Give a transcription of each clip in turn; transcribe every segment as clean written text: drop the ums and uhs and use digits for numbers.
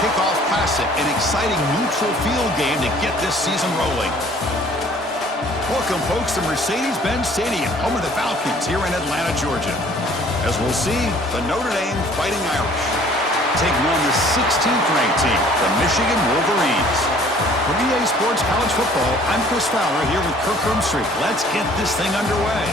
kick off Classic, an exciting neutral field game to get this season rolling. Welcome, folks, to Mercedes-Benz Stadium, home of the Falcons here in Atlanta, Georgia. As we'll see, the Notre Dame Fighting Irish taking on the 16th ranked team, the Michigan Wolverines. For EA Sports College Football, I'm Chris Fowler here with Kirk Street. Let's get this thing underway.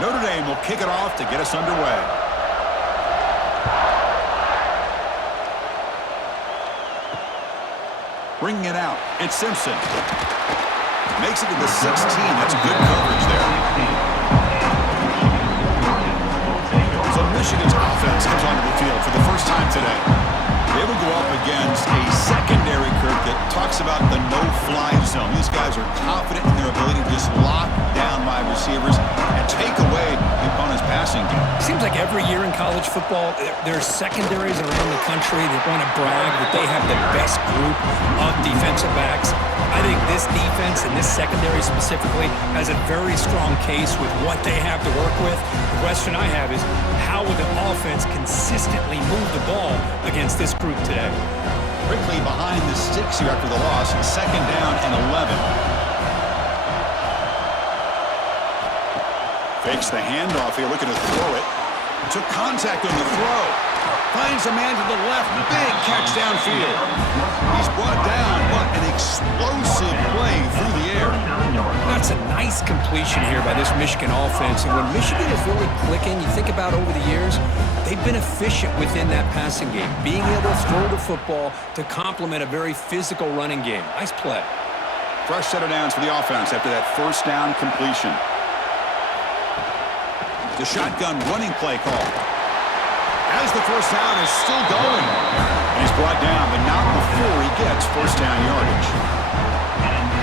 Notre Dame will kick it off to get us underway. Bringing it out, it's Simpson. Makes it to the 16. That's good coverage there. So Michigan's offense comes onto the field for the first time today. They will go up against a secondary, Kirk, that talks about the no-fly zone. These guys are confident in their ability to just lock down wide receivers and take away the opponent's passing game. Seems like every year in college football, there's secondaries around the country that want to brag that they have the best group of defensive backs. I think this defense and this secondary specifically has a very strong case with what they have to work with. The question I have is, how will the offense consistently move the ball against this group today? Quickly behind the sticks here after the loss, second down and 11. Fakes the handoff here, looking to throw it. Took contact on the throw. Finds a man to the left. Big catch downfield. He's brought down, but an explosive play through the air. That's a nice completion here by this Michigan offense. And when Michigan is really clicking, you think about over the years, they've been efficient within that passing game, being able to throw the football to complement a very physical running game. Nice play. Fresh set of downs for the offense after that first down completion. The shotgun running play call. As the first down is still going. He's brought down, but not before he gets first down yardage.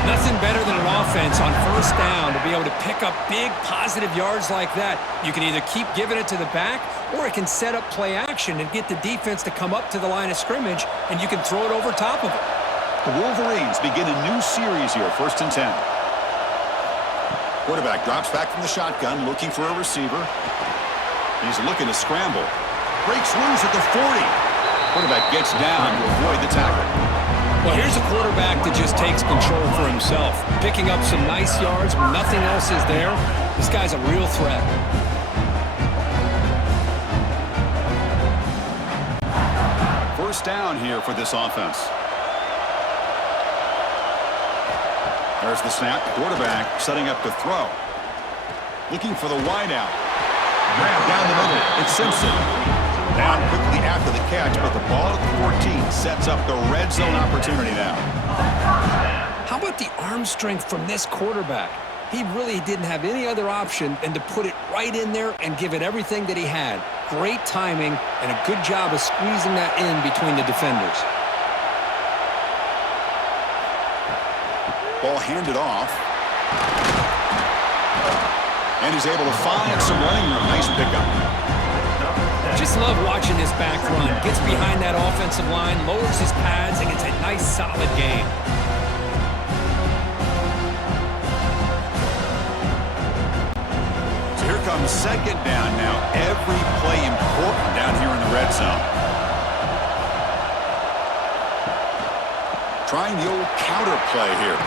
Nothing better than an offense on first down to be able to pick up big positive yards like that. You can either keep giving it to the back, or it can set up play action and get the defense to come up to the line of scrimmage, and you can throw it over top of it. The Wolverines begin a new series here, 1st and 10. Quarterback drops back from the shotgun, looking for a receiver. He's looking to scramble. Breaks loose at the 40. Quarterback gets down to avoid the tackle. Well, here's a quarterback that just takes control for himself, picking up some nice yards when nothing else is there. This guy's a real threat. First down here for this offense. There's the snap. Quarterback setting up to throw. Looking for the wideout. Grab down the middle. It's Simpson. Down quickly after the catch, but the ball at the 14 sets up the red zone opportunity now. How about the arm strength from this quarterback? He really didn't have any other option than to put it right in there and give it everything that he had. Great timing and a good job of squeezing that in between the defenders. Ball handed off. And he's able to find some running room. Nice pickup. Just love watching this back run. Gets behind that offensive line, lowers his pads, and gets a nice solid gain. So here comes second down now. Every play important down here in the red zone. Trying the old counter play here.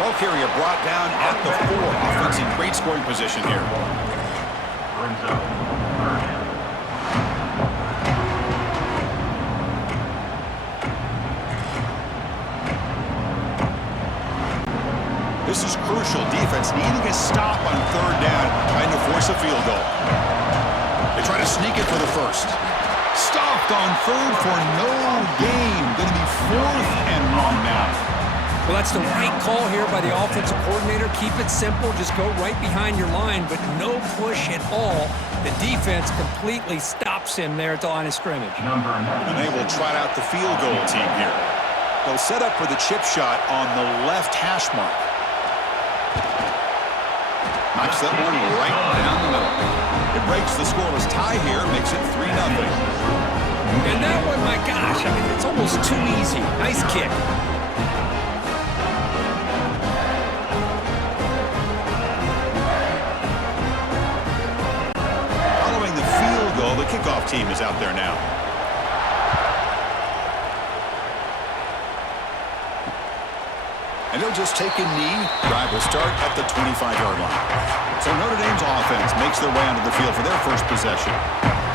Ball carrier brought down at the 4. Offense in great scoring position here. This is crucial. Defense needing a stop on 3rd down, trying to force a field goal. They try to sneak it for the first. Stopped on 3rd for no gain. Going to be 4th and 1 now. Well, that's the right call here by the offensive coordinator. Keep it simple. Just go right behind your line, but no push at all. The defense completely stops him there at the line of scrimmage. And they will trot out the field goal team here. They'll set up for the chip shot on the left hash mark. Knocks that one right down the middle. It breaks the scoreless tie here, makes it 3-0. And that one, my gosh, I mean, it's almost too easy. Nice kick. Following the field goal, the kickoff team is out there now. And they'll just take a knee. Drive will start at the 25-yard line. So Notre Dame's offense makes their way onto the field for their first possession.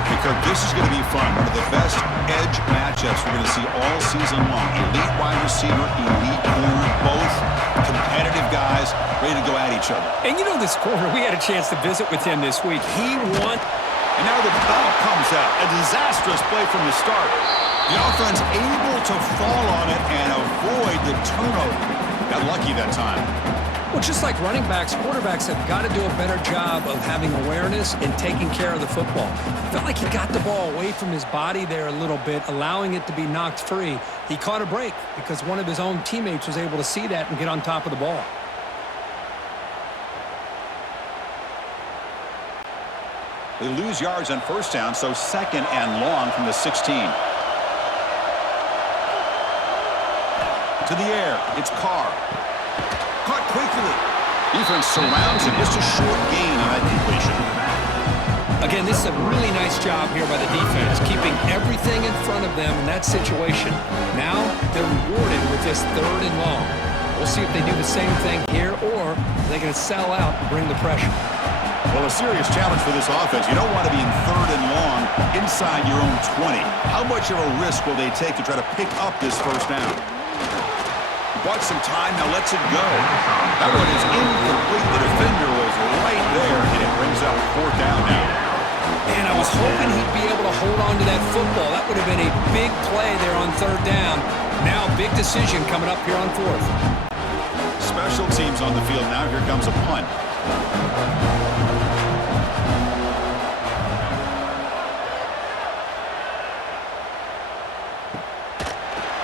Because this is going to be fun. One of the best edge matchups we're going to see all season long. Elite wide receiver, elite corner, both competitive guys ready to go at each other. And you know this corner, we had a chance to visit with him this week. He won. And now the ball comes out. A disastrous play from the start. The offense able to fall on it and avoid the turnover. Got lucky that time. Well, just like running backs, quarterbacks have got to do a better job of having awareness and taking care of the football. I felt like he got the ball away from his body there a little bit, allowing it to be knocked free. He caught a break because one of his own teammates was able to see that and get on top of the ball. They lose yards on first down, so second and long from the 16. To the air, it's Carr. Caught quickly. Defense surrounds him. Just a short gain on that completion. Again, this is a really nice job here by the defense, keeping everything in front of them in that situation. Now they're rewarded with this third and long. We'll see if they do the same thing here, or they're going to sell out and bring the pressure. Well, a serious challenge for this offense. You don't want to be in third and long inside your own 20. How much of a risk will they take to try to pick up this first down? Bought some time, now lets it go. That one is incomplete. The defender was right there, and it brings up fourth down now. Man, I was hoping he'd be able to hold on to that football. That would have been a big play there on third down. Now, big decision coming up here on fourth. Special teams on the field now. Here comes a punt.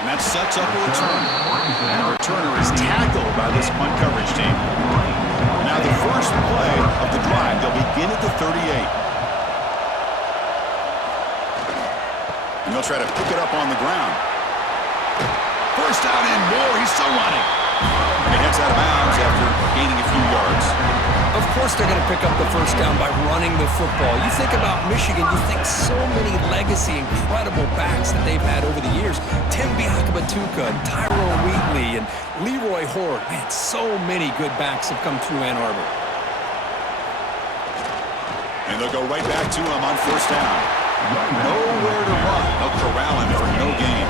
And that sets up a return. And our returner is tackled by this punt coverage team. Now the first play of the drive, they'll begin at the 38. And they'll try to pick it up on the ground. First down and more. He's still running. And he heads out of bounds after gaining a few yards. Of course they're going to pick up the first down by running the football. You think about Michigan, you think so many legacy, incredible backs that they've had over the years. Tim Biakabatuka, Tyrone Wheatley, and Leroy Horde. Man, so many good backs have come through Ann Arbor. And they'll go right back to him on first down. Nowhere to run. They'll corral him for no gain.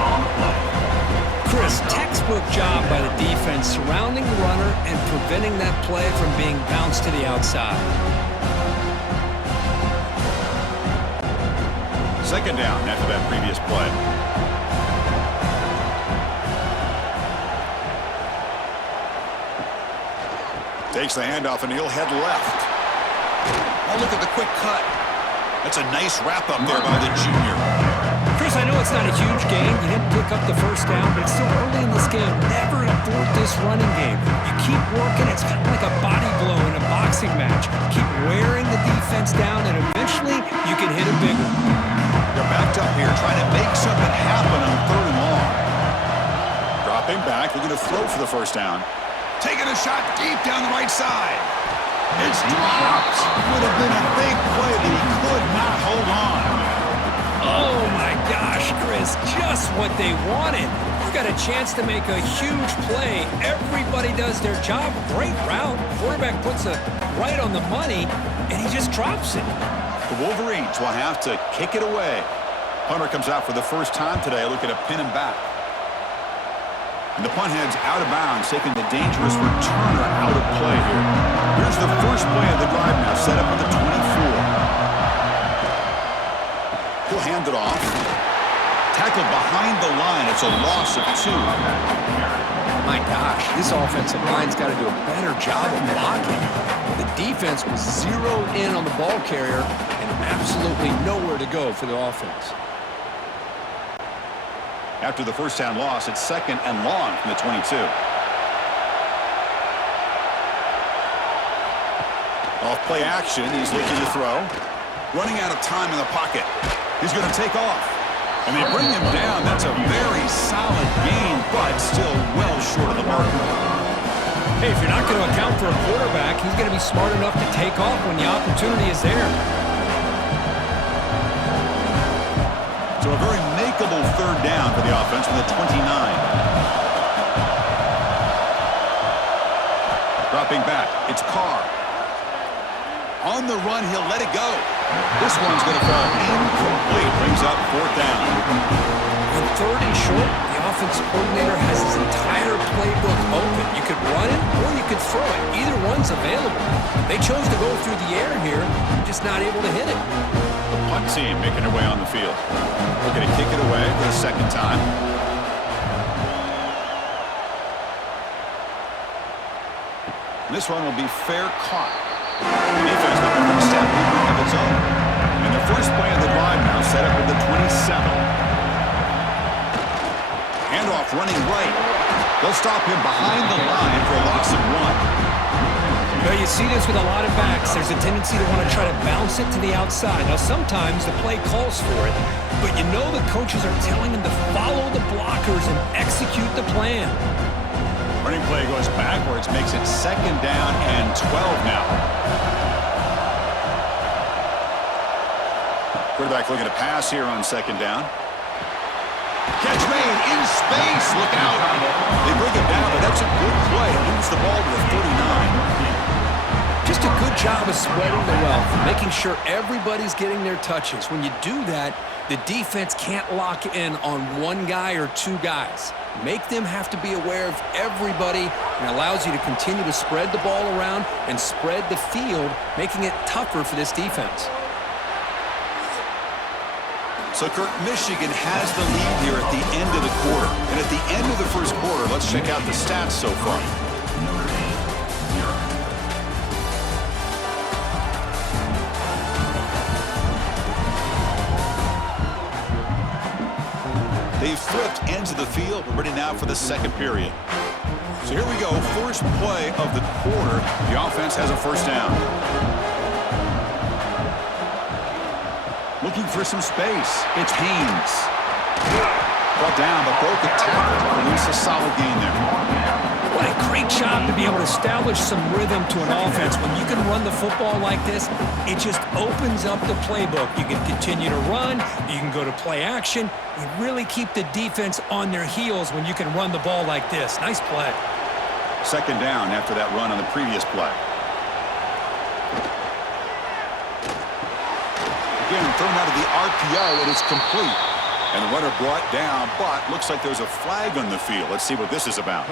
Chris, textbook job by the defense surrounding the runner and preventing that play from being bounced to the outside. Second down after that previous play. Takes the handoff and he'll head left. Oh, look at the quick cut. That's a nice wrap-up there by the junior. Chris, I know it's not a huge game. You didn't pick up the first down, but it's still early in this game. Never abort this running game. You keep working. It's kind of like a body blow in a boxing match. Keep wearing the defense down, and eventually you can hit a big one. They're backed up here trying to make something happen on third and long. Dropping back. They're going to throw for the first down. Taking a shot deep down the right side. It's dropped. Would have been a big play, but he could not hold on. Oh, my gosh, Chris, just what they wanted. You got a chance to make a huge play. Everybody does their job. Great route. Quarterback puts it right on the money, and he just drops it. The Wolverines will have to kick it away. Punter comes out for the first time today, looking to pin him back. And the punt heads out of bounds, taking the dangerous returner out of play here. Here's the first play of the drive now, set up at the 24. He'll hand it off. Tackled behind the line. It's a loss of 2. My gosh, this offensive line's got to do a better job of blocking. The defense was zeroed in on the ball carrier and absolutely nowhere to go for the offense. After the first down loss, it's 2nd and long from the 22. Off play action, he's looking to throw. Running out of time in the pocket. He's going to take off. And they bring him down. That's a very solid gain, but still well short of the mark. Hey, if you're not going to account for a quarterback, he's going to be smart enough to take off when the opportunity is there. So a very makeable 3rd down for the offense from the 29. Dropping back, it's Carr. On the run, he'll let it go. This one's going to fall incomplete. Brings up 4th down. On 3rd and short, the offensive coordinator has his entire playbook open. You could run it or you could throw it. Either one's available. They chose to go through the air here, just not able to hit it. The punt team making their way on the field. Looking to kick it away for the 2nd time. And this one will be fair caught. The defense looking for a step movement of its own. And the first play of the drive now set up at the 27. Handoff running right. They'll stop him behind the line for a loss of 1. Well, you see this with a lot of backs. There's a tendency to want to try to bounce it to the outside. Now, sometimes the play calls for it, but you know the coaches are telling them to follow the blockers and execute the plan. Running play goes backwards, makes it 2nd down and 12 now. Quarterback looking to pass here on 2nd down. Catch made in space. Look out. They bring him down, but that's a good play. Moves the ball to the 39. Just a good job of spreading the wealth, making sure everybody's getting their touches. When you do that, the defense can't lock in on one guy or two guys. Make them have to be aware of everybody, and allows you to continue to spread the ball around and spread the field, making it tougher for this defense. So, Kirk, Michigan has the lead here at the end of the quarter. And at the end of the first quarter, let's check out the stats so far. They've flipped ends of the field. We're ready now for the 2nd period. So here we go. First play of the quarter. The offense has a first down. Looking for some space. It's Haynes. Brought down, but broke a tackle. Release a solid gain there. What a great job to be able to establish some rhythm to an offense. When you can run the football like this, it just opens up the playbook. You can continue to run. You can go to play action. You really keep the defense on their heels when you can run the ball like this. Nice play. 2nd down after that run on the previous play. Again, thrown out of the RPO, and it's complete. And the runner brought down, but looks like there's a flag on the field. Let's see what this is about.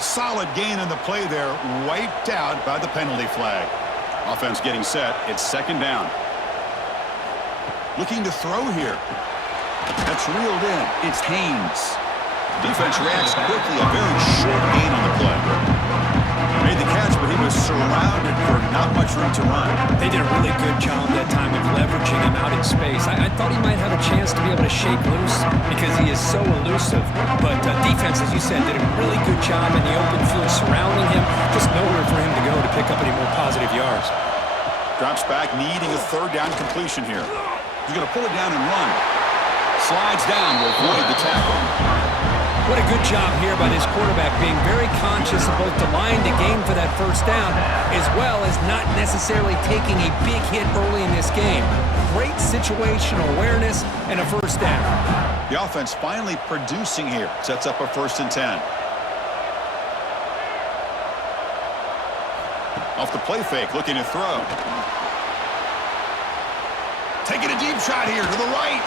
Solid gain in the play there, wiped out by the penalty flag. Offense getting set. It's 2nd down. Looking to throw here. That's reeled in. It's Haynes. Defense reacts quickly. A very short gain on the play. Made the catch, but he was surrounded for not much room to run. They did a really good job that time of leveraging him out in space. I thought he might have a chance to be able to shake loose because he is so elusive. But defense, as you said, did a really good job in the open field surrounding him. Just nowhere for him to go to pick up any more positive yards. Drops back, needing a 3rd down completion here. He's going to pull it down and run. Slides down to avoid the tackle. What a good job here by this quarterback, being very conscious of both the line to gain for that first down, as well as not necessarily taking a big hit early in this game. Great situational awareness and a first down. The offense finally producing here. Sets up a 1st and 10. Off the play fake, looking to throw. Taking a deep shot here to the right.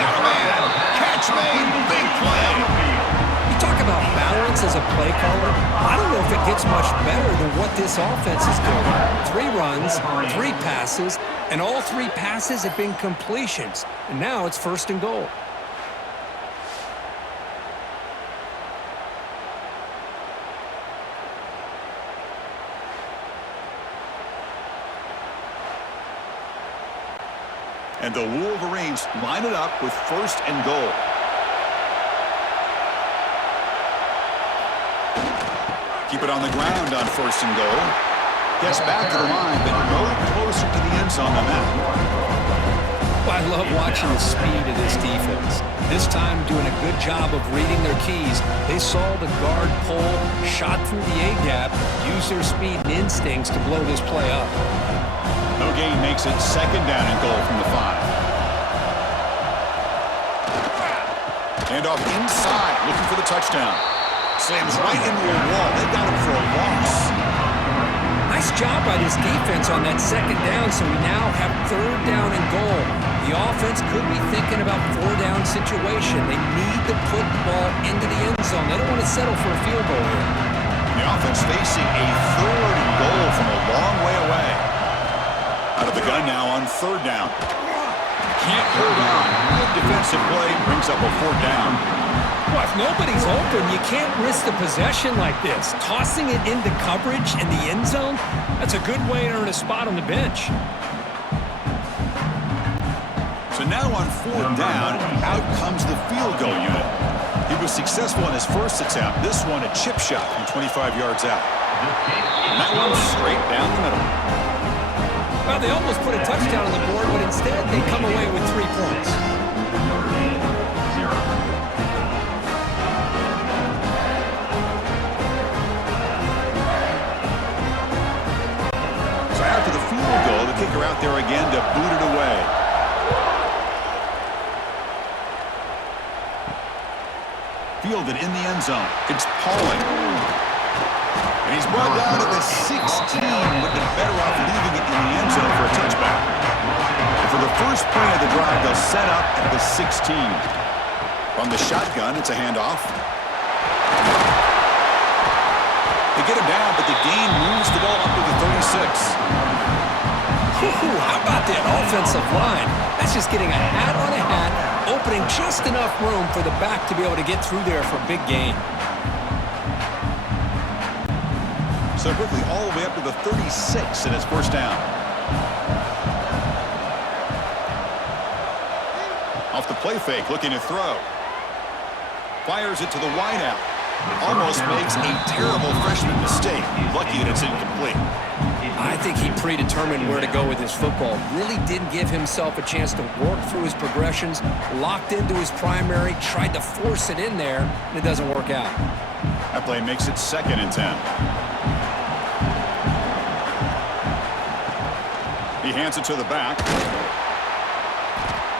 Got a man. Catch made. Big play. You talk about balance as a play caller, I don't know if it gets much better than what this offense is doing. 3 runs, 3 passes, and all 3 passes have been completions. And now it's 1st and goal. And the Wolverines line it up with 1st and goal. Keep it on the ground on 1st and goal. Gets back to the line, but no closer to the end zone than that. Well, I love watching the speed of this defense. This time doing a good job of reading their keys. They saw the guard pull, shot through the A-gap, used their speed and instincts to blow this play up. No gain makes it 2nd down and goal from the 5. Handoff inside, looking for the touchdown. Slams right into a wall. They got him for a loss. Nice job by this defense on that 2nd down, so we now have 3rd down and goal. The offense could be thinking about 4-down situation. They need to put the ball into the end zone. They don't want to settle for a field goal here. The offense facing a 3rd and goal from a long way away. Out of the gun now on 3rd down. Can't hold on. Good defensive play brings up a 4th down. Well, if nobody's open, you can't risk the possession like this. Tossing it into coverage in the end zone, that's a good way to earn a spot on the bench. So now on 4th down, out comes the field goal unit. He was successful in his first attempt. This one, a chip shot from 25 yards out. And that one straight down the middle. Well, they almost put a touchdown on the board, but instead they come away with 3 points. So after the field goal, the kicker out there again to boot it away. Fielded in the end zone. It's Pauling. And he's brought down to the 16. Would have been better off leaving it in the end zone for a touchback. And for the first play of the drive, they'll set up at the 16. From the shotgun, it's a handoff. They get him down, but the gain moves the ball up to the 36. Ooh, how about that offensive line? That's just getting a hat on a hat, opening just enough room for the back to be able to get through there for a big gain. So quickly all the way up to the 36, and it's 1st down. Off the play fake, looking to throw. Fires it to the wideout. Almost makes a terrible freshman mistake. Lucky that it's incomplete. I think he predetermined where to go with his football. Really didn't give himself a chance to work through his progressions. Locked into his primary, tried to force it in there, and it doesn't work out. That play makes it 2nd and 10. He hands it to the back.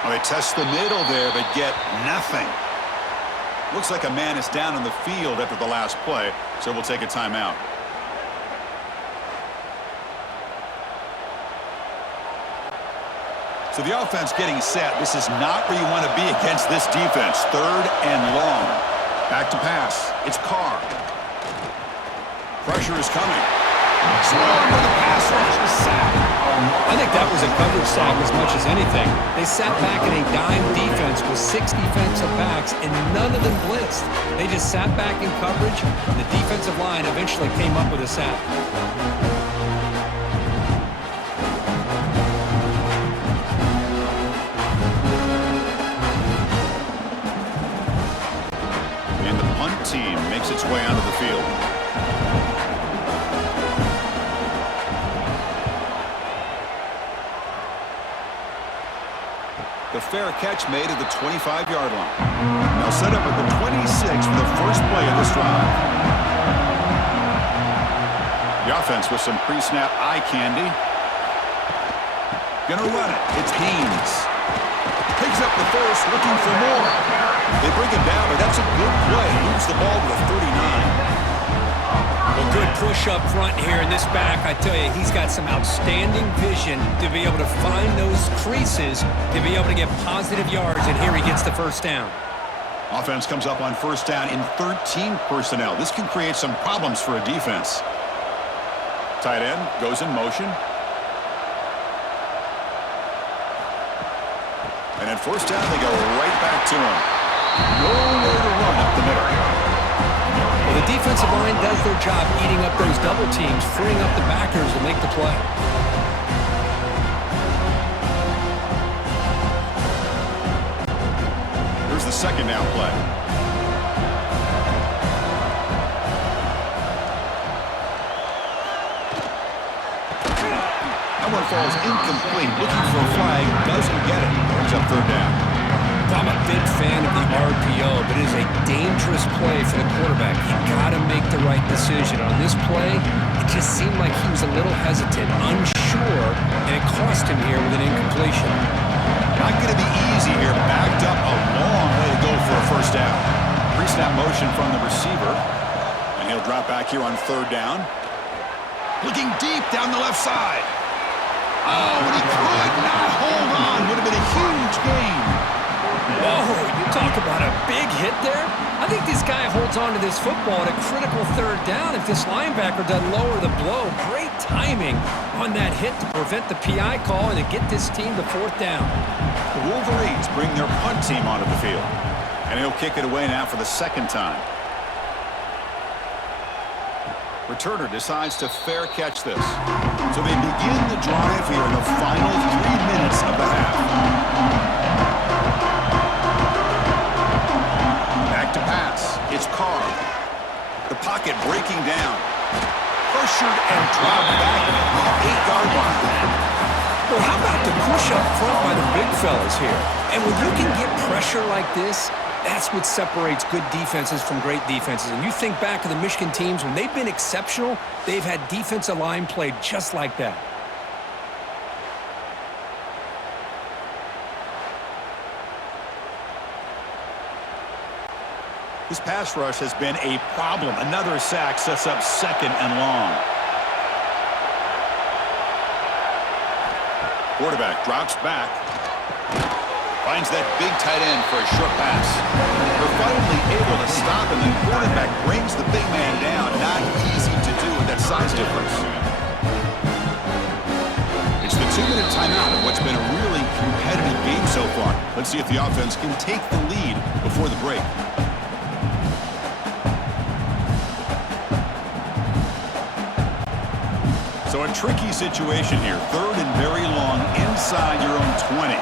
Well, they test the middle there, but get nothing. Looks like a man is down on the field after the last play, so we'll take a timeout. So the offense getting set. This is not where you want to be against this defense. 3rd and long. Back to pass. It's Carr. Pressure is coming. Swung with a pass rush. A sack. I think that was a coverage sack as much as anything. They sat back in a dime defense with 6 defensive backs, and none of them blitzed. They just sat back in coverage, and the defensive line eventually came up with a sack. And the punt team makes its way onto the field. The fair catch made at the 25-yard line. Now set up at the 26 for the first play of this drive. The offense with some pre-snap eye candy. Gonna run it. It's Haynes. Picks up the first, looking for more. They bring him down, but that's a good play. Moves the ball to the 39. Well, good push up front here in this back. I tell you, he's got some outstanding vision to be able to find those creases, to be able to get positive yards, and here he gets the 1st down. Offense comes up on first down in 13 personnel. This can create some problems for a defense. Tight end goes in motion. And at first down, they go right back to him. Nowhere to run up the middle. Well, the defensive line does their job eating up those double teams, freeing up the backers to make the play. Here's the second down play. That one falls incomplete. Looking for a flag, doesn't get it. Brings up third down. I'm a big fan of the RPO, but it is a dangerous play for the quarterback. You got to make the right decision. On this play, it just seemed like he was a little hesitant, unsure, and it cost him here with an incompletion. Not going to be easy here. Backed up a long way to go for a first down. Pre-snap motion from the receiver. And he'll drop back here on third down. Looking deep down the left side. Oh, and he could not hold on. Would have been a huge gain. Whoa, you talk about a big hit there. I think this guy holds on to this football at a critical third down if this linebacker doesn't lower the blow. Great timing on that hit to prevent the PI call and to get this team to fourth down. The Wolverines bring their punt team onto the field. And he'll kick it away now for the second time. Returner decides to fair catch this. So they begin the drive here in the final 3 minutes of the half. Back to pass. It's Carr. The pocket breaking down. Pressured and dropped back at the 8-yard line. Well, how about the push up front by the big fellas here? And when you can get pressure like this, that's what separates good defenses from great defenses. And you think back to the Michigan teams, when they've been exceptional, they've had defensive line play just like that. This pass rush has been a problem. Another sack sets up second and long. Quarterback drops back. Finds that big tight end for a short pass. They're finally able to stop him. The quarterback brings the big man down. Not easy to do with that size difference. It's the 2-minute timeout of what's been a really competitive game so far. Let's see if the offense can take the lead before the break. So a tricky situation here. Third and very long inside your own 20.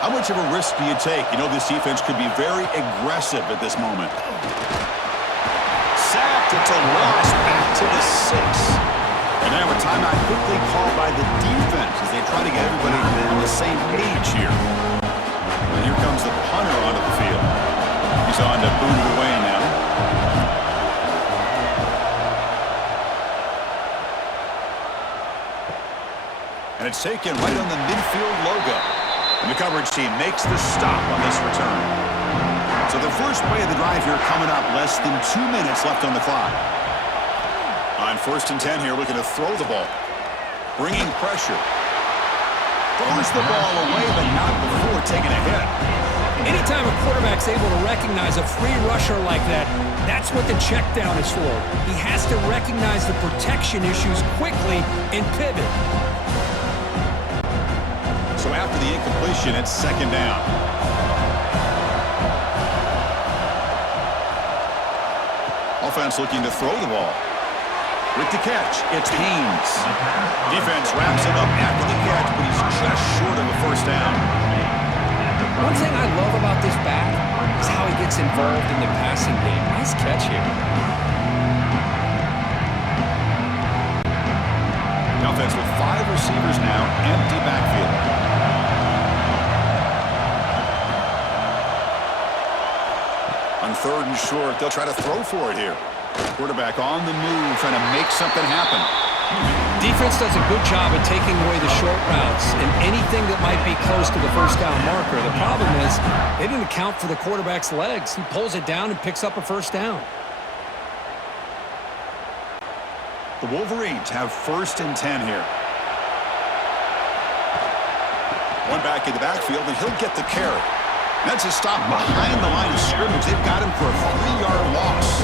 How much of a risk do you take? You know this defense could be very aggressive at this moment. Sacked. It's a loss back to the 6. And now a timeout quickly called by the defense as they try to get everybody on the same page here. And here comes the punter onto the field. He's on to boot it away now. And it's taken right on the midfield logo. And the coverage team makes the stop on this return. So the first play of the drive here coming up. Less than 2 minutes left on the clock. On first and 10 here, looking to throw the ball. Bringing pressure. Throws the ball away, but not before taking a hit. Anytime a quarterback's able to recognize a free rusher like that, that's what the check down is for. He has to recognize the protection issues quickly and pivot. So after the incompletion, it's second down. Offense looking to throw the ball. With the catch, it's Haynes. Defense wraps him up after the catch, but he's just short of a first down. One thing I love about this back is how he gets involved in the passing game. Nice catch here. The offense with 5 receivers now, empty backfield. On third and short, they'll try to throw for it here. Quarterback on the move, trying to make something happen. Defense does a good job at taking away the short routes and anything that might be close to the first down marker. The problem is they didn't account for the quarterback's legs. He pulls it down and picks up a first down. The Wolverines have first and 10 here. One back in the backfield, and he'll get the carry. That's a stop behind the line of scrimmage. They've got him for a 3-yard loss.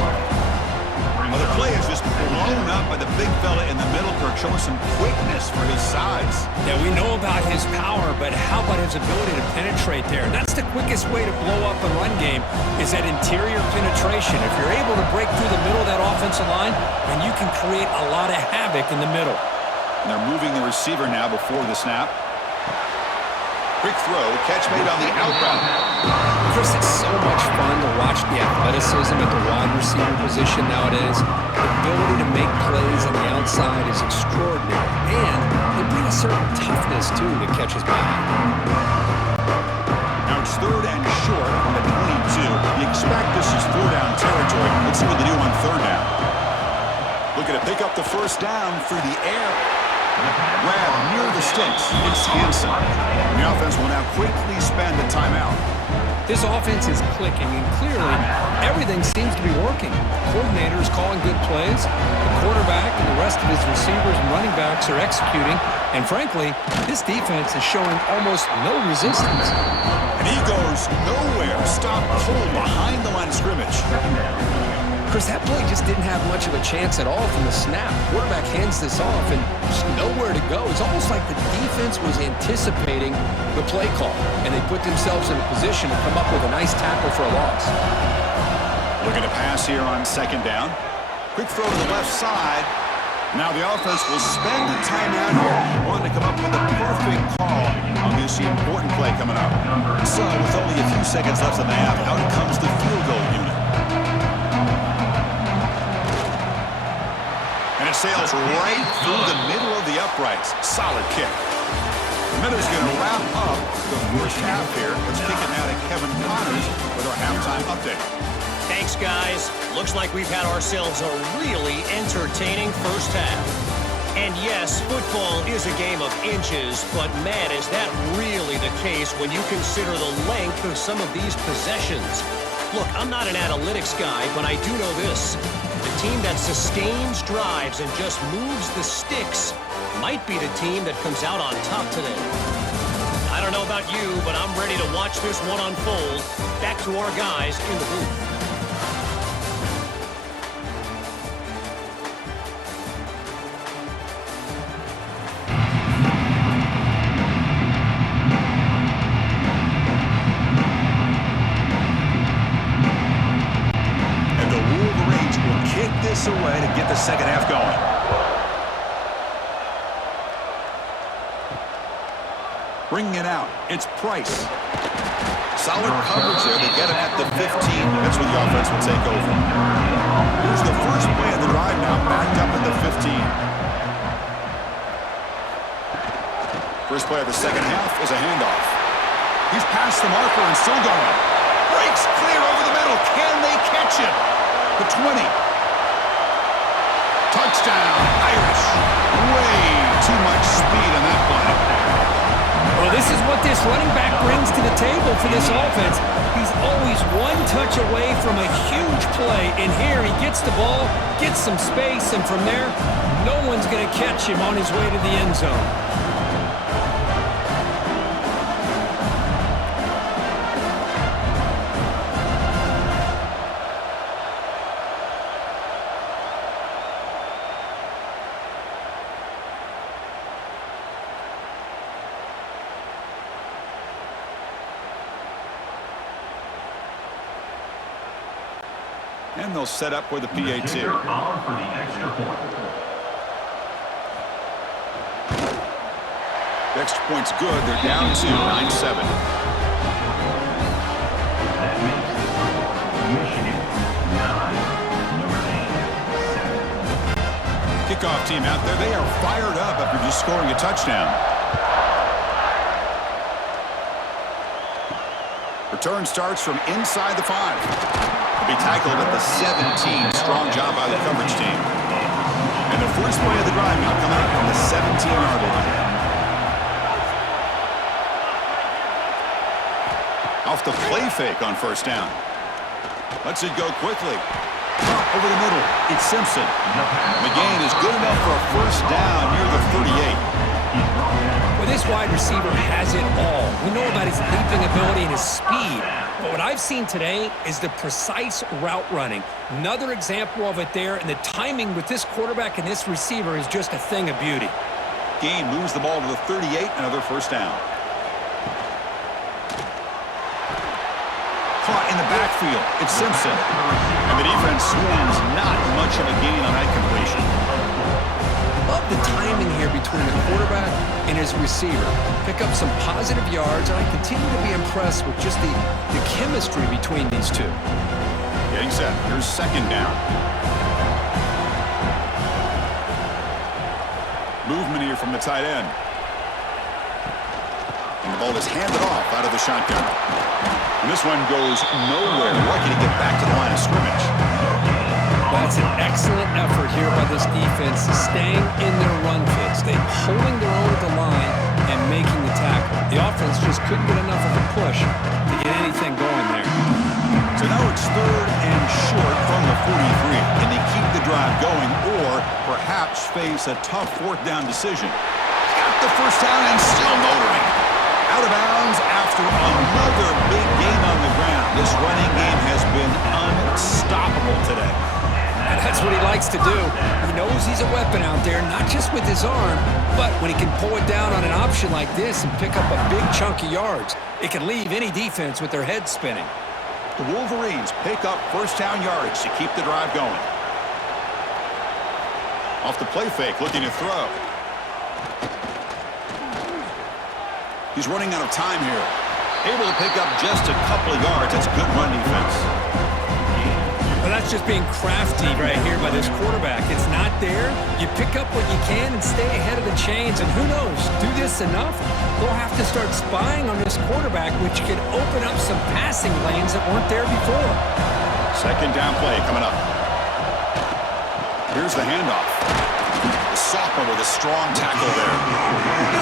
Well, the play is just blown up by the big fella in the middle. Kirk showing some quickness for his size. Yeah, we know about his power, but how about his ability to penetrate there? That's the quickest way to blow up a run game is that interior penetration. If you're able to break through the middle of that offensive line, then you can create a lot of havoc in the middle. And they're moving the receiver now before the snap. Quick throw, catch made on the out route. Chris, it's so much fun to watch the athleticism at the wide receiver position nowadays. The ability to make plays on the outside is extraordinary. And they bring a certain toughness, too, that catches my eye. Now it's 3rd and short from the 22. You expect this is 4-down territory. Let's see what they do on 3rd down. Looking to pick up the 1st down through the air. Grab near the sticks. It's Hansen. The offense will now quickly spend a timeout. This offense is clicking, and clearly everything seems to be working. The coordinator is calling good plays. The quarterback and the rest of his receivers and running backs are executing. And frankly, this defense is showing almost no resistance. And he goes nowhere. Stop cold behind the line of scrimmage. Chris, that play just didn't have much of a chance at all from the snap. Quarterback hands this off and just nowhere to go. It's almost like the defense was anticipating the play call, and they put themselves in a position to come up with a nice tackle for a loss. Looking to pass here on 2nd down. Quick throw to the left side. Now the offense will spend the timeout here. Wanting to come up with a perfect call on this important play coming up. So with only a few seconds left in the half, out comes the field goal unit. And it sails right through the middle of the uprights. Solid kick. The Minute's going to wrap up the first half here. Let's kick it now to Kevin Connors with our halftime update. Thanks, guys. Looks like we've had ourselves a really entertaining first half. And yes, football is a game of inches, but man, is that really the case when you consider the length of some of these possessions. Look, I'm not an analytics guy, but I do know this. The team that sustains drives and just moves the sticks might be the team that comes out on top today. I don't know about you, but I'm ready to watch this one unfold. Back to our guys in the booth. And the Wolverines will kick this away to get the second half going. Bringing it out, it's Price. Solid coverage there. They get him at the 15. That's where the offense will take over. Here's the first play of the drive now, backed up at the 15. First play of the second half is a handoff. He's past the marker and still going. Breaks clear over the middle. Can they catch him? The 20. Touchdown, Irish. Way too much speed on that play. Well, this is what this running back brings to the table for this offense. He's always one touch away from a huge play. And here he gets the ball, gets some space, and from there, no one's going to catch him on his way to the end zone. And they'll set up with a PAT. The extra point's good. They're down to 9-7. That makes Michigan 9, Notre 7. Kickoff team out there. They are fired up after just scoring a touchdown. Return starts from inside the 5. Be tackled at the 17. Strong job by the coverage team. And the first play of the drive now coming up from the 17-yard line. Off the play fake on first down. Lets it go quickly. Over the middle, it's Simpson. The gain is good enough for a first down near the 38. Well, Well, this wide receiver has it all. We know about his leaping ability and his speed, but what I've seen today is the precise route running. Another example of it there, and the timing with this quarterback and this receiver is just a thing of beauty. Gain moves the ball to the 38, another first down. Caught in the backfield, it's Simpson. And the defense swings not much of a gain on that completion. Love the timing here between the quarterback and his receiver. Pick up some positive yards, and I continue to be impressed with just the chemistry between these two. Getting set. Here's second down. Movement here from the tight end. And the ball is handed off out of the shotgun. And this one goes nowhere. Lucky to get back to the line of scrimmage. That's an excellent effort here by this defense, staying in their run fits. They're holding their own at the line and making the tackle. The offense just couldn't get enough of a push to get anything going there. So now it's third and short from the 43. Can they keep the drive going or perhaps face a tough fourth down decision? Got the first down and still motoring. Out of bounds after another big gain on the ground. This running game has been unstoppable today. And that's what he likes to do. He knows he's a weapon out there, not just with his arm, but when he can pull it down on an option like this and pick up a big chunk of yards, it can leave any defense with their head spinning. The Wolverines pick up first down yards to keep the drive going. Off the play fake, looking to throw. He's running out of time here. Able to pick up just a couple of yards. That's good run defense. Well, that's just being crafty right here by this quarterback. It's not there. You pick up what you can and stay ahead of the chains. And who knows, do this enough, they'll have to start spying on this quarterback, which could open up some passing lanes that weren't there before. Second down play coming up. Here's the handoff. The sophomore with a strong tackle there.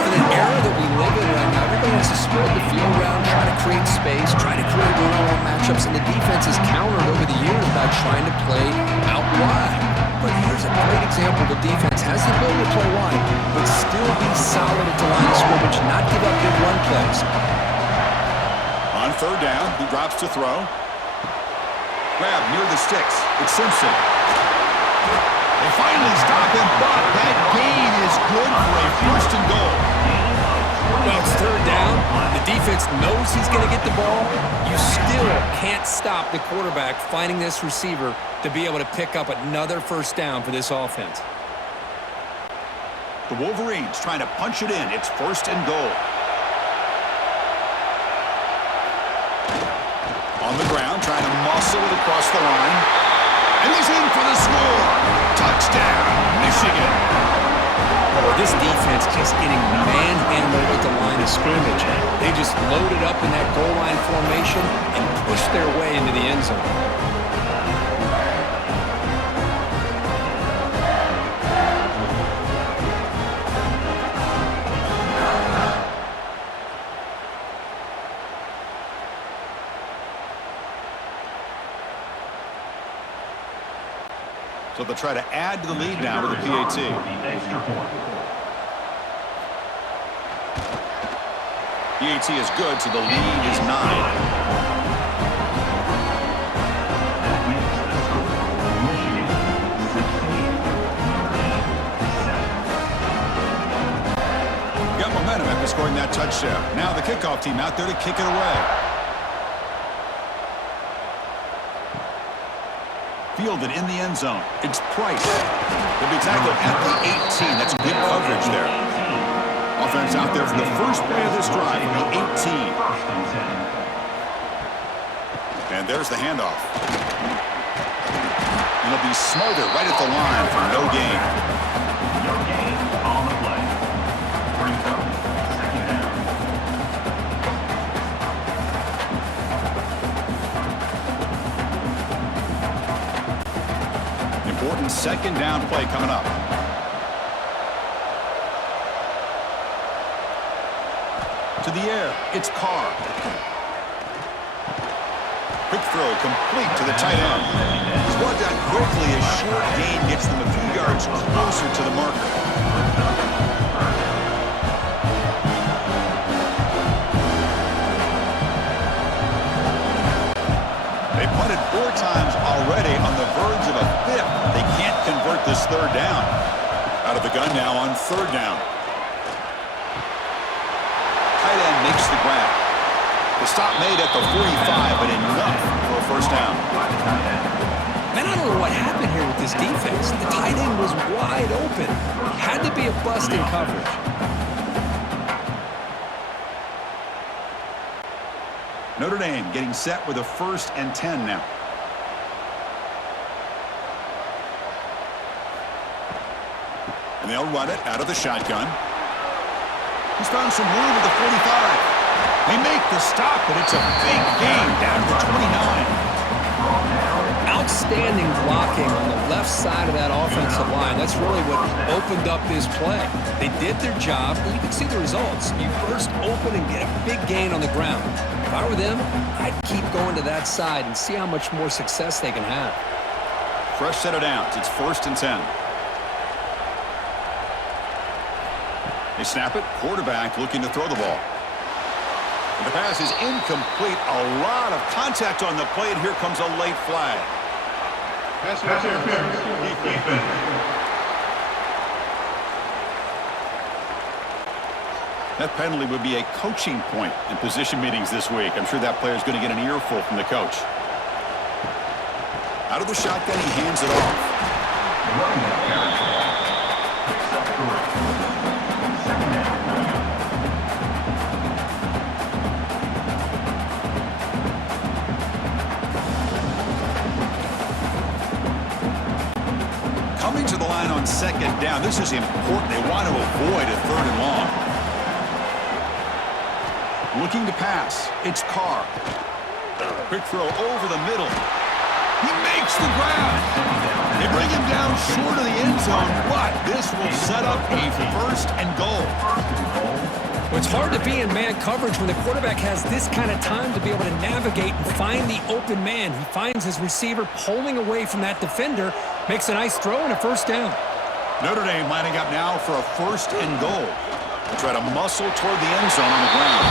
In an era that we live in right now, everybody wants to spread the field around, try to create space, try to create one-on-one matchups, and the defense has countered over the years by trying to play out wide. But here's a great example. The defense has the ability to play wide, but still be solid at the line of scrimmage, not give up big run plays. On third down, he drops to throw. Grab near the sticks. It's Simpson. They finally stop him, but that gain is good for a first and goal. Well, it's third down. The defense knows he's going to get the ball. You still can't stop the quarterback finding this receiver to be able to pick up another first down for this offense. The Wolverines trying to punch it in. It's first and goal. On the ground, trying to muscle it across the line. And he's in for the score. Touchdown, Michigan. Oh, this defense just getting manhandled at the line of scrimmage. They just loaded up in that goal line formation and pushed their way into the end zone. So they'll try to add to the lead now with a PAT. PAT is good, so the lead is 9. Got momentum after scoring that touchdown. Now the kickoff team out there to kick it away. Fielded in the end zone. It's Price. He'll be tackled at the 18. That's good coverage there. Offense out there for the first play of this drive from the 18. And there's the handoff. And he'll be smothered right at the line for no gain. No gain on the play. Brings up second down. Important second down play coming up. To the air, it's Carr. Quick throw complete to the tight end. He's brought down quickly as short gain gets them a few yards closer to the marker. this third down. Out of the gun now on third down. Tight end makes the grab. The stop made at the 45, but enough for a first down. Man, I don't know what happened here with this defense. The tight end was wide open. Had to be a bust in coverage. Notre Dame getting set with a 1st and 10 now. And they'll run it out of the shotgun. He's found some room at the 45. They make the stop, but it's a big gain down to the 29. Outstanding blocking on the left side of that offensive line. That's really what opened up this play. They did their job, and you can see the results. You burst open and get a big gain on the ground. If I were them, I'd keep going to that side and see how much more success they can have. Fresh set of downs. It's 1st and 10. They snap it. Quarterback looking to throw the ball. And the pass is incomplete. A lot of contact on the play, and here comes a late flag. That penalty would be a coaching point in position meetings this week. I'm sure that player is going to get an earful from the coach. Out of the shotgun, he hands it off. Coming to the line on 2nd down. This is important. They want to avoid a 3rd and long. Looking to pass. It's Carr. Quick throw over the middle. He makes the grab. They bring him down short of the end zone, but this will set up a 1st and goal. Well, it's hard to be in man coverage when the quarterback has this kind of time to be able to navigate and find the open man. He finds his receiver pulling away from that defender, makes a nice throw and a 1st down. Notre Dame lining up now for a 1st and goal. They try to muscle toward the end zone on the ground.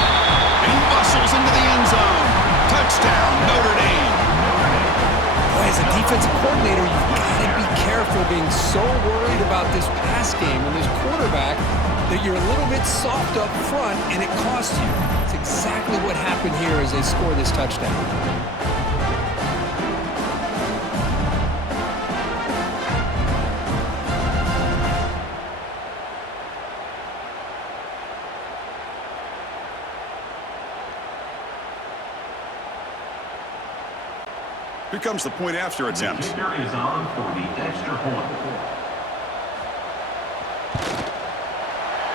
And he muscles into the end zone. Touchdown, Notre Dame. Boy, as a defensive coordinator, you've got to be careful being so worried about this pass game and this quarterback that you're a little bit soft up front and it costs you. It's exactly what happened here as they score this touchdown. Here comes the point after attempt. The kicker is on for the extra point.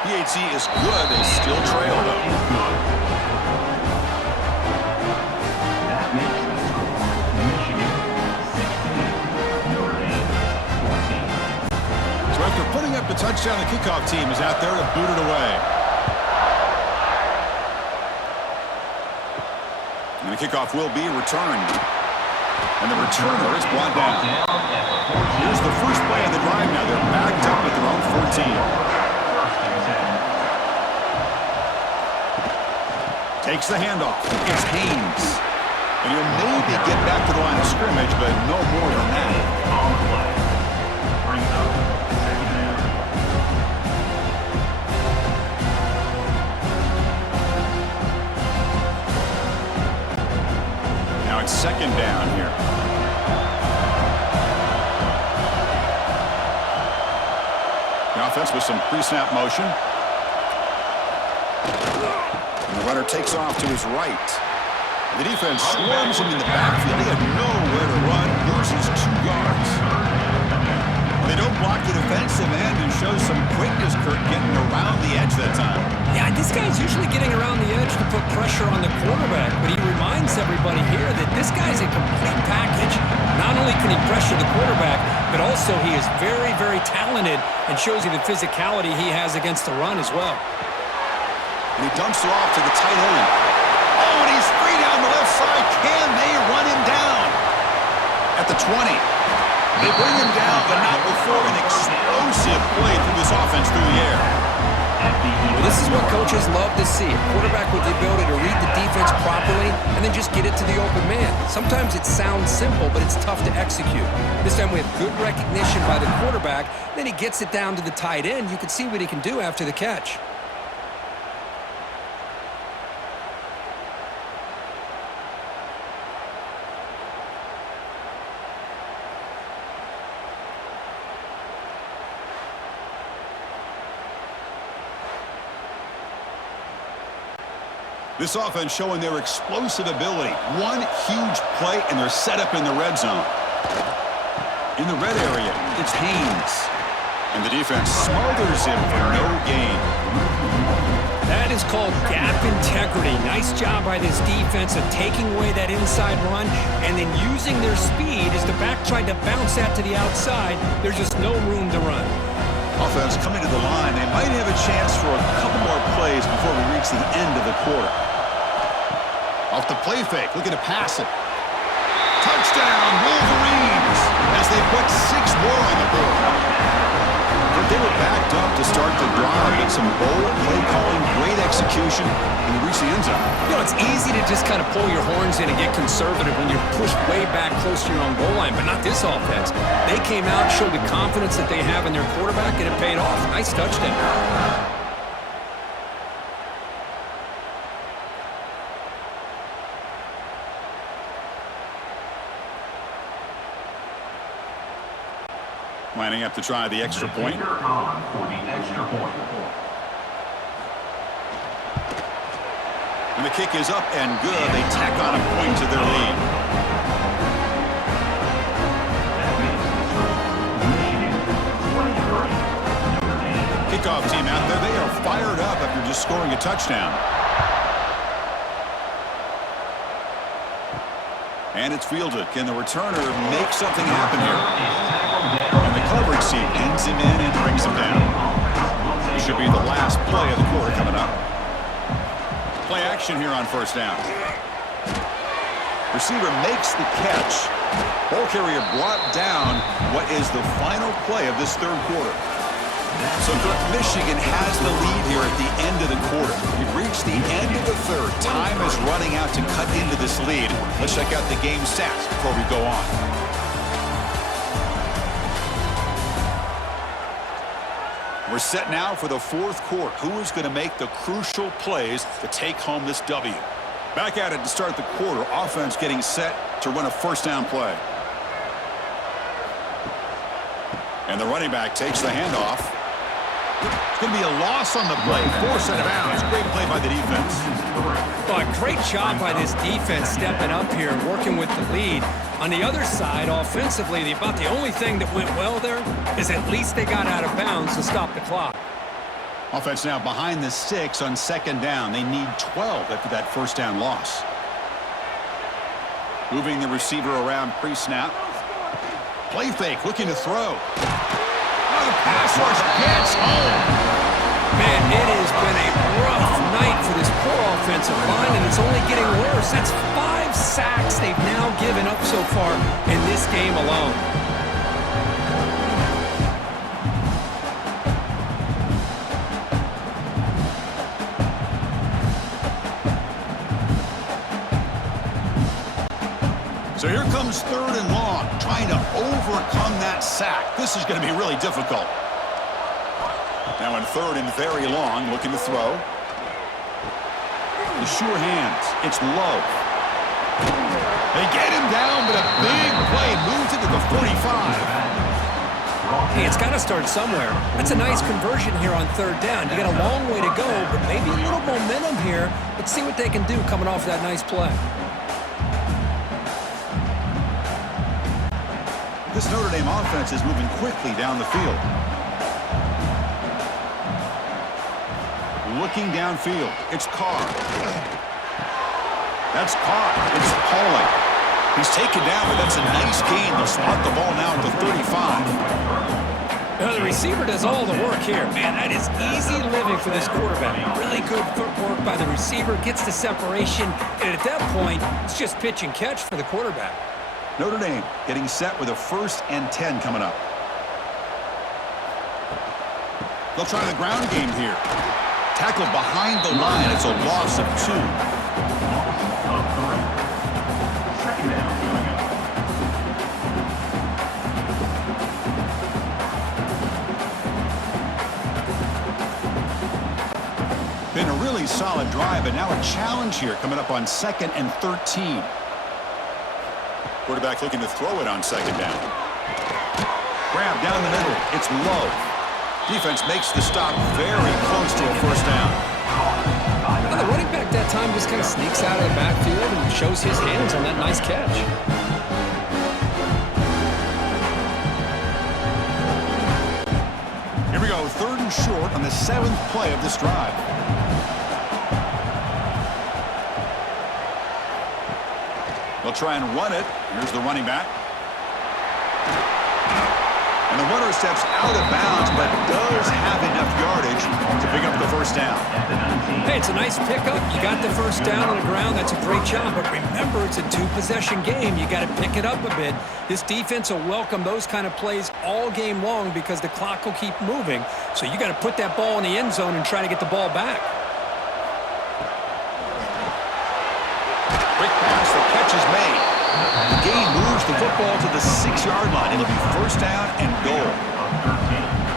PHC is good. They still trail, though. That makes the score Michigan 16, Notre Dame 14. So after putting up the touchdown, the kickoff team is out there to boot it away. And the kickoff will be returned. And the returner is brought down. Here's the first play of the drive now. They're backed up at their own 14. Takes the handoff. It's Haynes. And he'll maybe get back to the line of scrimmage, but no more than that. On the play. Brings up 2nd down. Now it's 2nd down here. The offense with some pre-snap motion. And the runner takes off to his right. The defense swarms him in the backfield. He had nowhere to run. Loses 2 yards. Well, they don't block the defensive end and show some quickness, Kurt, getting around the edge that time. Yeah, this guy's usually getting around the edge to put pressure on the quarterback, but he reminds everybody here that this guy's a complete package. Not only can he pressure the quarterback, but also he is very, very talented and shows you the physicality he has against the run as well. And he dumps it off to the tight end. Oh, and he's free down the left side. Can they run him down? At the 20. They bring him down, but not before an explosive play through this offense through the air. Well, this is what coaches love to see. A quarterback with the ability to read the defense properly and then just get it to the open man. Sometimes it sounds simple, but it's tough to execute. This time we have good recognition by the quarterback. Then he gets it down to the tight end. You can see what he can do after the catch. This offense showing their explosive ability. One huge play, and they're set up in the red zone. In the red area, it's Haynes. And the defense smothers him for no gain. That is called gap integrity. Nice job by this defense of taking away that inside run and then using their speed as the back tried to bounce that to the outside. There's just no room to run. Offense coming to the line. They might have a chance for a couple more plays before we reach the end of the quarter. Off the play fake, looking to pass it. Touchdown, Wolverines, as they put 6 more on the board. But they were backed up to start the drive, but some bold play calling, great execution, and they reached the end zone. You know, it's easy to just kind of pull your horns in and get conservative when you're pushed way back close to your own goal line, but not this offense. They came out, showed the confidence that they have in their quarterback, and it paid off. Nice touchdown. Lining up to try the extra point. For the extra point. And the kick is up and good. They tack on a point to their lead. Kickoff team out there. They are fired up after just scoring a touchdown. And it's fielded. Can the returner make something happen here? And the coverage team ends him in and brings him down. This should be the last play of the quarter coming up. Play action here on first down. Receiver makes the catch. Ball carrier brought down what is the final play of this third quarter. So Michigan has the lead here at the end of the quarter. We've reached the end of the third. Time is running out to cut into this lead. Let's check out the game stats before we go on. We're set now for the fourth quarter. Who is going to make the crucial plays to take home this W? Back at it to start the quarter. Offense getting set to run a first down play. And the running back takes the handoff. It's going to be a loss on the play. Forced out of bounds. Great play by the defense. Well, a great job by this defense stepping up here and working with the lead. On the other side, offensively, about the only thing that went well there is at least they got out of bounds to stop the clock. Offense now behind the 6 on second down. They need 12 after that first down loss. Moving the receiver around pre-snap. Play fake, looking to throw. Oh, the pass rush gets home. Man, it has been a rough night for this poor offensive line, and it's only getting worse. That's 5 sacks they've now given up so far in this game alone. So here comes third and long, trying to overcome that sack. This is going to be really difficult. Now in third and very long, looking to throw. The sure hands. It's low. They get him down, but a big play moves it to the 45. Hey, it's got to start somewhere. That's a nice conversion here on third down. You got a long way to go, but maybe a little momentum here. Let's see what they can do coming off that nice play. This Notre Dame offense is moving quickly down the field. Looking downfield. It's Carr. That's Carr. It's Pauling. He's taken down, but that's a nice gain. They'll spot the ball now at the 35. Now the receiver does all the work here. Man, that is easy living for this quarterback. Really good footwork by the receiver. Gets the separation. And at that point, it's just pitch and catch for the quarterback. Notre Dame getting set with a 1st and 10 coming up. They'll try the ground game here. Tackled behind the line. It's a loss of 2. solid drive, and now a challenge here coming up on 2nd and 13. Quarterback looking to throw it on 2nd down. Grab down the middle. It's low. Defense makes the stop very close to a first down. Well, the running back that time just kind of sneaks out of the backfield and shows his hands on that nice catch. Here we go, 3rd and short on the 7th play of this drive. They'll try and run it. Here's the running back. And the runner steps out of bounds, but does have enough yardage to pick up the first down. Hey, it's a nice pickup. You got the first down on the ground. That's a great job. But remember, it's a 2-possession game. You got to pick it up a bit. This defense will welcome those kind of plays all game long because the clock will keep moving. So you got to put that ball in the end zone and try to get the ball back. Quick pass, the catch is made. The gain moves the football to the 6-yard line. It'll be first down and goal.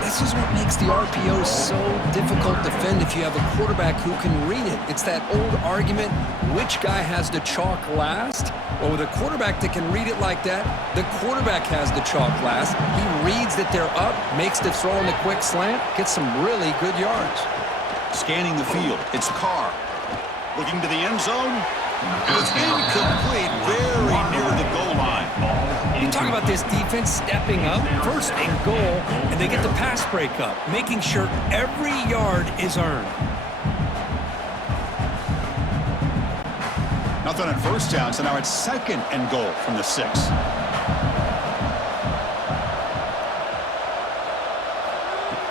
This is what makes the RPO so difficult to defend if you have a quarterback who can read it. It's that old argument, which guy has the chalk last? Well, with a quarterback that can read it like that, the quarterback has the chalk last. He reads that they're up, makes the throw on the quick slant, gets some really good yards. Scanning the field, it's Carr. Looking to the end zone. And it's incomplete, very near the goal line. You talk about this defense stepping up, 1st and goal, and they get the pass break up, making sure every yard is earned. Nothing on first down, so now it's 2nd and goal from the 6.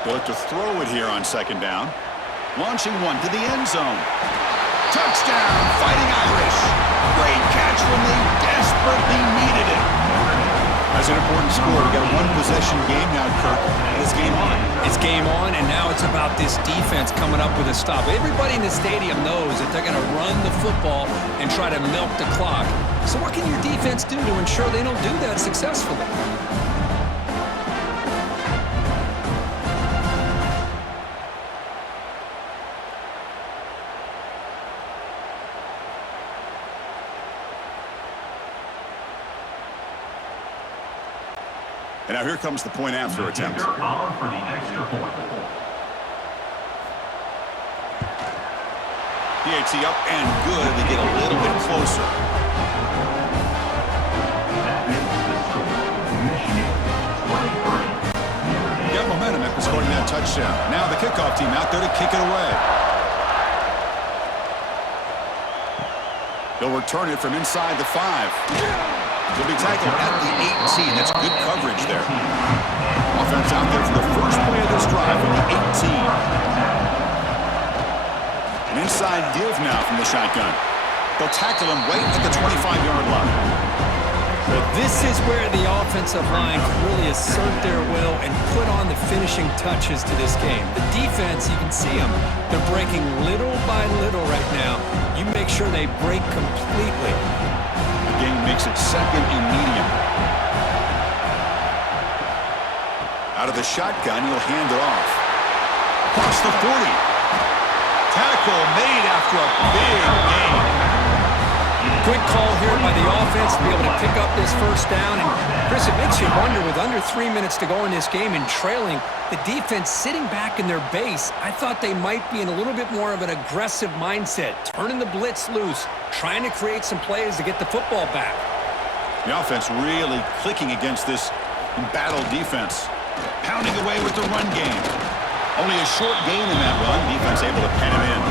They'll look to throw it here on 2nd down. Launching one to the end zone. Touchdown, Fighting Irish. Great catch when they desperately needed it. That's an important score. We got a 1-possession game now, Kirk. And it's game on. It's game on, and now it's about this defense coming up with a stop. Everybody in the stadium knows that they're going to run the football and try to milk the clock. So what can your defense do to ensure they don't do that successfully? And now here comes the point after attempt. For the extra point. PAT up and good. They get a little bit closer. That is the score. Michigan 23. Got momentum after scoring that touchdown. Now the kickoff team out there to kick it away. They'll return it from inside the 5. He'll be tackled at the 18. That's good coverage there. Offense out there for the first play of this drive from the 18. An inside give now from the shotgun. They'll tackle him right at the 25-yard line. But this is where the offensive line can really assert their will and put on the finishing touches to this game. The defense, you can see them. They're breaking little by little right now. You make sure they break completely. The game makes it 2nd and medium. Out of the shotgun, he'll hand it off. Across the 40. Tackle made after a big gain. Quick call here by the offense to be able to pick up this first down. And, Chris, it makes you wonder, with under 3 minutes to go in this game and trailing, the defense sitting back in their base, I thought they might be in a little bit more of an aggressive mindset, turning the blitz loose, trying to create some plays to get the football back. The offense really clicking against this embattled defense. Pounding away with the run game. Only a short gain in that run. Defense able to pen him in.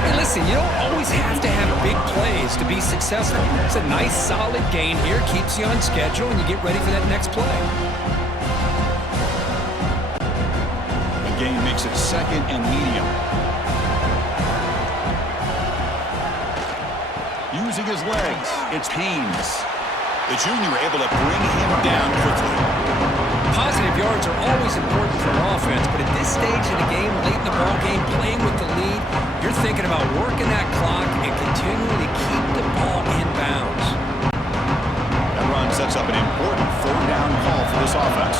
Hey, listen, you don't always have to have big plays to be successful. It's a nice, solid gain here. Keeps you on schedule, and you get ready for that next play. The gain makes it 2nd and medium. Using his legs, it's Haynes. The junior able to bring him down quickly. Positive yards are always important for an offense, but at this stage in the game, late in the ball game, playing with the lead, you're thinking about working that clock and continuing to keep the ball in bounds. That run sets up an important 3rd down call for this offense.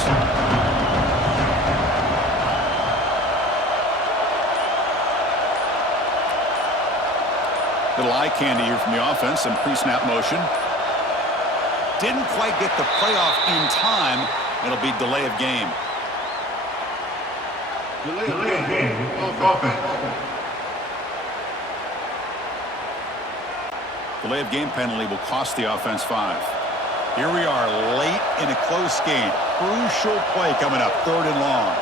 Little eye candy here from the offense, some pre-snap motion. Didn't quite get the playoff in time. It'll be delay of game. Delay of game. Offense. Delay of game penalty will cost the offense 5. Here we are late in a close game. Crucial play coming up, 3rd and long.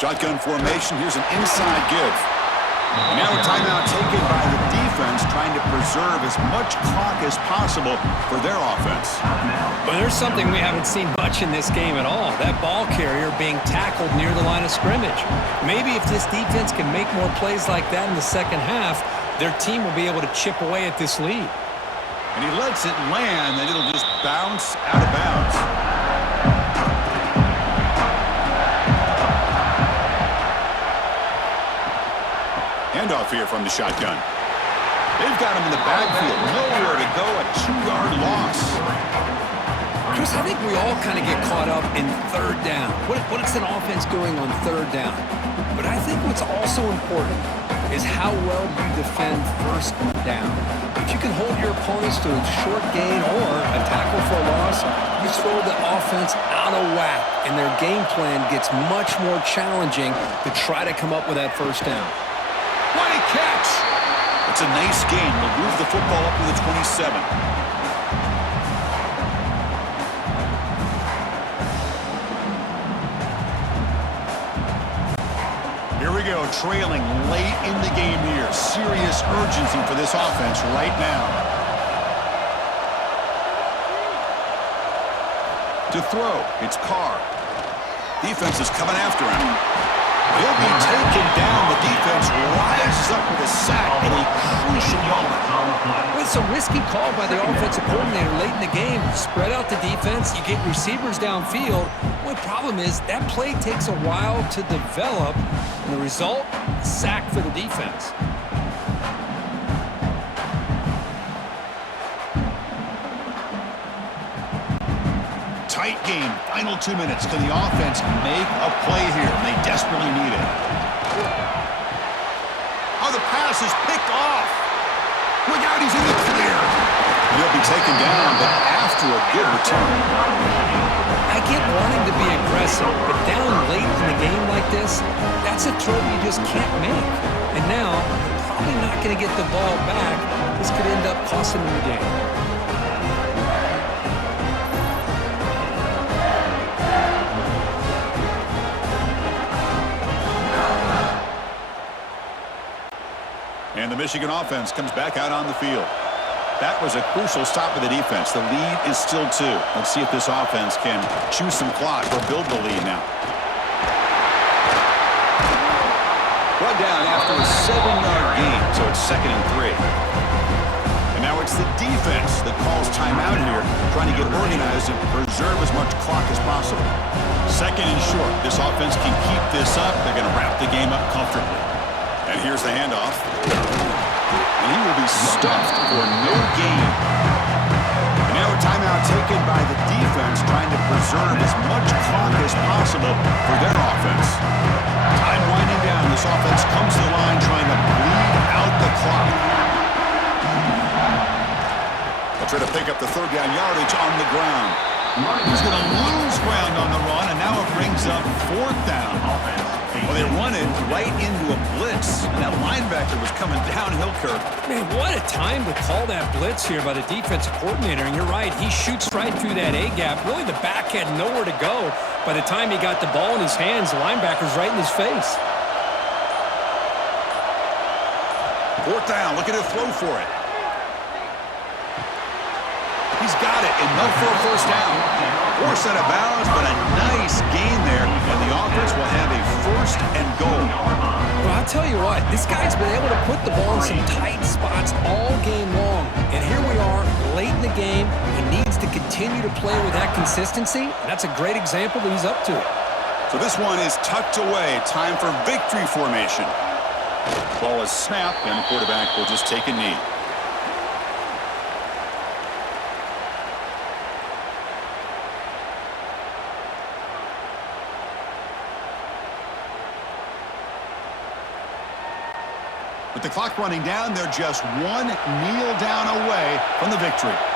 Shotgun formation. Here's an inside give. And now a timeout taken by the defense, trying to preserve as much clock as possible for their offense. But there's something we haven't seen much in this game at all. That ball carrier being tackled near the line of scrimmage. Maybe if this defense can make more plays like that in the second half, their team will be able to chip away at this lead. And he lets it land, and it'll just bounce out of bounds. Handoff here from the shotgun. They've got him in the backfield. Nowhere to go. A 2-yard loss. Chris, I think we all kind of get caught up in 3rd down. What is an offense doing on 3rd down? But I think what's also important is how well you defend 1st down. If you can hold your opponents to a short gain or a tackle for a loss, you throw the offense out of whack, and their game plan gets much more challenging to try to come up with that 1st down. What a catch! It's a nice gain. They'll move the football up to the 27. Here we go, trailing late in the game here. Serious urgency for this offense right now. To throw, it's Carr. Defense is coming after him. He'll be taken down. The defense rises up with a sack in a crucial moment. It's a risky call by the offensive coordinator late in the game. Spread out the defense. You get receivers downfield. The problem is that play takes a while to develop. And the result, sack for the defense. Tight game. Final 2 minutes. Can the offense make a play here? They desperately need it. Oh, the pass is picked off. Look out, he's in the clear. And he'll be taken down, but after a good return. I get wanting to be aggressive, but down late in the game like this, that's a throw you just can't make. And now, you're probably not going to get the ball back. This could end up costing them the game. And the Michigan offense comes back out on the field. That was a crucial stop of the defense. The lead is still 2. Let's see if this offense can chew some clock or build the lead now. Brought down after a 7-yard gain, so it's 2nd and 3. And now it's the defense that calls timeout here, trying to get organized and preserve as much clock as possible. 2nd and short. This offense can keep this up. They're going to wrap the game up comfortably. And here's the handoff. And he will be stuffed for no gain. And now a timeout taken by the defense, trying to preserve as much clock as possible for their offense. Time winding down. This offense comes to the line trying to bleed out the clock. They'll try to pick up the 3rd down yardage on the ground. He's going to lose ground on the run, and now it brings up 4th down. Well, they run it right into a blitz, and that linebacker was coming downhill, Kirk. Man, what a time to call that blitz here by the defensive coordinator. And you're right, he shoots right through that A-gap. Really, the back had nowhere to go. By the time he got the ball in his hands, the linebacker's right in his face. 4th down, look at it throw for it. He's got it, and no for a 1st down. Forced out of bounds, but a nice gain there, and the offense will have a 1st and goal. Well, I'll tell you what, this guy's been able to put the ball in some tight spots all game long. And here we are, late in the game. He needs to continue to play with that consistency, and that's a great example that he's up to it. So this one is tucked away. Time for victory formation. Ball is snapped, and the quarterback will just take a knee. With the clock running down, they're just one kneel down away from the victory.